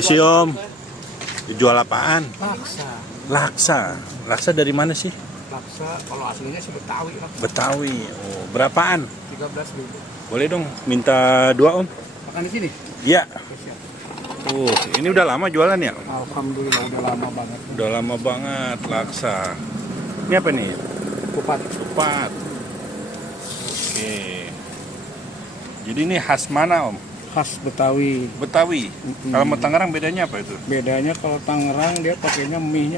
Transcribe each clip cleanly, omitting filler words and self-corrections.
Isi Om, jual apaan? Laksa. Laksa. Laksa dari mana sih? Laksa kalau aslinya sih Betawi lah. Betawi. Oh, berapaan? 13.000. Boleh dong, minta 2 Om. Makan di sini? Iya. Oke, siap. Ini udah lama jualan ya? Alhamdulillah udah lama banget. Udah lama banget laksa. Ini apa nih? Kupat. Kupat. Oke. Jadi ini khas mana Om? Khas Betawi. Betawi. Kalau mau Tangerang bedanya apa itu? Bedanya kalau Tangerang dia pakainya mie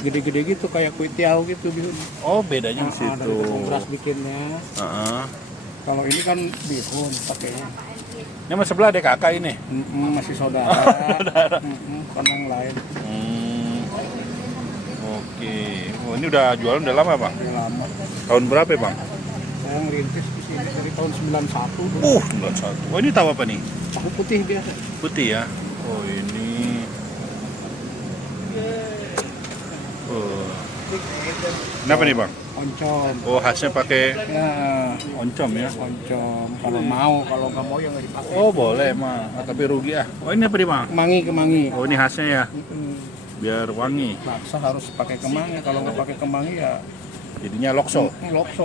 gede-gede gitu kayak kue tiaw gitu. Oh, bedanya di Dari situ. tepung beras bikinnya. Heeh. Kalau ini kan bihun pakainya. Ini sama sebelah ada kakak ini. Masih saudara. Kan yang lain. Oke. Oh, ini udah jualan udah lama Bang? Udah lama. Tahun berapa ya Bang? Saya ngerintis di sini dari tahun 91 dulu. 91. Oh, ini tahu apa nih? Tahu putih biasa. Putih ya. Oh, ini. Oh. Kenapa nih Bang? Oncom. Oh, khasnya pakai Ya, oncom ya. oncom. Kalau mau, kalau nggak mau ya nggak dipakai. Oh, boleh mah. Tapi rugi ah. Oh, ini apa nih Bang? Kemangi. Oh, ini khasnya ya. Biar wangi. Laksa harus pakai kemangi. Kalau nggak pakai kemangi ya Jadinya lokso. lokso.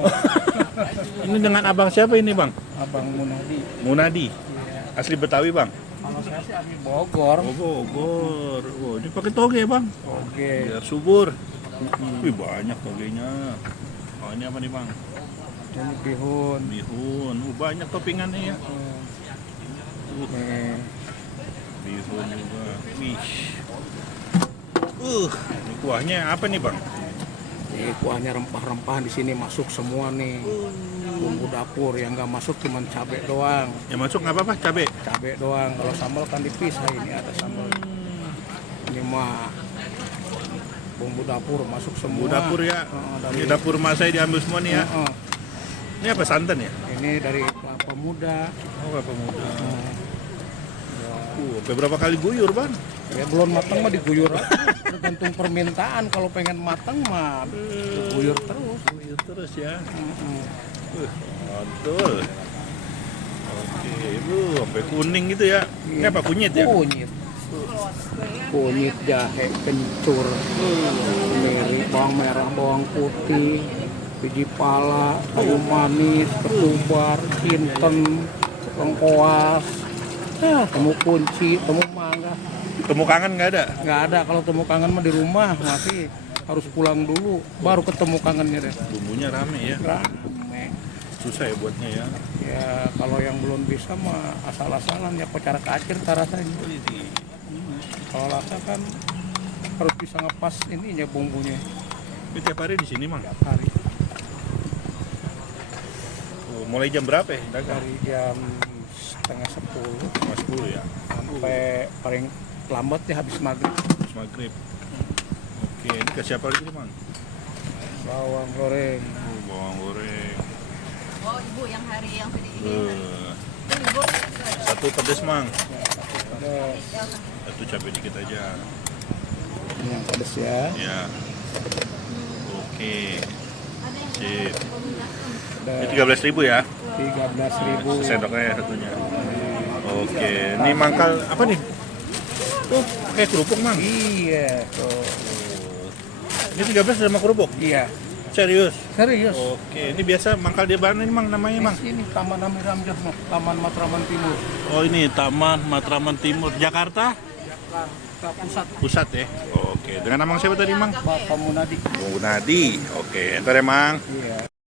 Ini dengan abang siapa ini Bang? Abang Munadi. Munadi. Iya. Asli Betawi Bang? Kalau saya sih asli Bogor. Oh, Bogor. Oh, ini pakai toge Bang. Oke. Biar subur. Wih, banyak togenya. Oh, ini apa nih Bang? Ini bihun. Bihun. Banyak toppingannya ya. Nih. Bihun juga. Wih. Ini kuahnya apa nih Bang? Ini kuahnya rempah-rempah di sini masuk semua nih. Bumbu dapur yang nggak masuk cuma cabai doang. Yang masuk nggak apa-apa, cabe. Cabai doang. Kalau sambal kan dipisah, ini ada sambal. Ini mah bumbu dapur masuk semua. Bumbu dapur ya. Ini dapur emak saya diambil semua nih ya. Ini apa santan ya? Ini dari kelapa muda. Oh, kelapa muda. Beberapa kali guyur Bang. Ya belum matang mah diguyur aja. Tergantung permintaan. Kalau pengen matang mah diguyur terus. Guyur terus ya. Mantul. Oke, sampai kuning gitu ya. Ini apa kunyit ya? Kunyit, jahe, kencur, bawang merah, bawang putih, biji pala, kayu manis, ketumbar, jinten, lengkoas, temu kunci, temu mangga. Temu kangen nggak ada? Nggak ada, kalau temu kangen mah di rumah masih harus pulang dulu, baru ketemu kangennya deh. Bumbunya rame ya. Rame. Susah ya buatnya ya. Ya kalau yang belum bisa mah asal-asalan ya kocar kacir rasanya. Kalau laksa kan harus bisa ngepas ininya bumbunya Ini tiap hari di sini Mang. tiap hari. Mulai jam berapa ya? Dari jam setengah 10 Mas 10 ya. sampai paling lambat ya habis maghrib. Habis maghrib. Oke, ini ke siapa lagi nih Mang? Bawang goreng. Bawang goreng. Oh, Ibu yang hari yang sedikit ini. Ibu. Satu pedes Mang. Ada Satu cabai dikit aja. ini yang pedas ya. Ya. Oke. Sip. Ini Ada 13.000 ya. 13.000. Sendoknya ya satunya. Oke, ini mangkal apa nih? Tuh, pakai kerupuk Mang. Iya, tuh. Ini 13 sama kerupuk. Iya. Serius. Serius. Oke, ini biasa mangkal di mana ini Mang namanya Mang? Di sini Taman Amir Hamzah, Taman Matraman Timur. Oh, ini Taman Matraman Timur, Jakarta. Jakarta Pusat. Pusat ya. Oke, dengan nama siapa tadi Mang? Bapak Munadi. Bung Nadi. Oke, entar ya Mang. Iya.